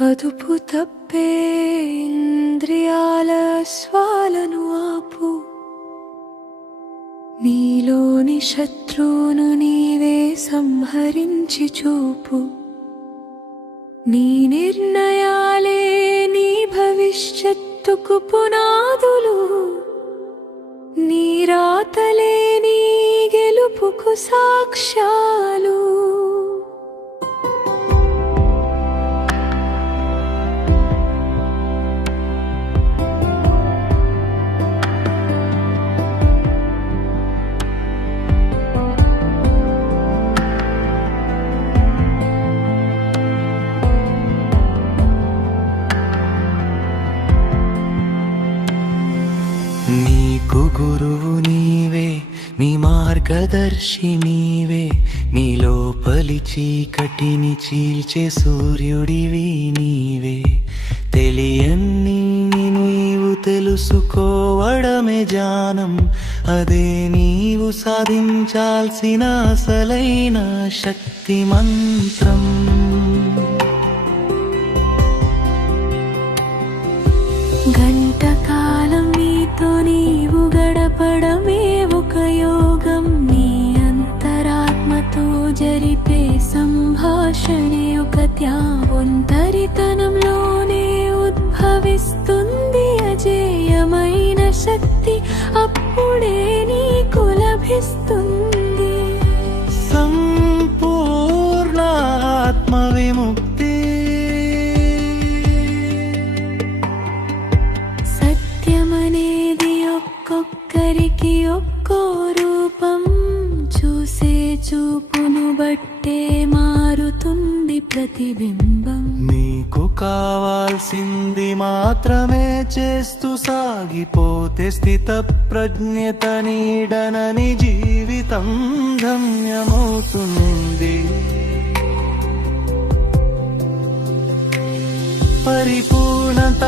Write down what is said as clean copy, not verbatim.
అదుపు తప్పే ఇంద్రియాల స్వాలను ఆపు. నీలోని శత్రువును నీవే సంహరించి చూపు. నీ నిర్ణయాలే నీ భవిష్యత్తుకు పునాదులు. నీ రాతలే నీ గెలుపుకు సాక్ష్యాలు. నీకు గురువు నీవే, నీ మార్గదర్శి నీవే. నీ లోపలి చీకటిని చీల్చే సూర్యుడివి నీవే. తెలియని నీవు తెలుసుకోవడమే జ్ఞానం. అదే నీవు సాధించాల్సిన అసలైన శక్తి మంత్రం. గంటకాలం నీతో నీవు గడపడమే ఒక యోగం. నీ అంతరాత్మతో జరిపే సంభాషణే ఒక త్యాగం. ఒంటరితనంలోనే ఉద్భవిస్తుంది అజేయమైన శక్తి. అప్పుడే నీకు లభిస్తుంది సంపూర్ణ ఆత్మ విముక్తి. సత్యమనేది ఒక్కొక్కరికి ఒక్కో రూపం. చూసే చూపును బట్టే మారుతుంది ప్రతిబింబం. నీకు కావాల్సింది మాత్రమే చేస్తూ సాగిపోతే స్థిత ప్రజ్ఞత నీడనని జీవితం ధన్యమవుతుంది. పరిపూర్ణత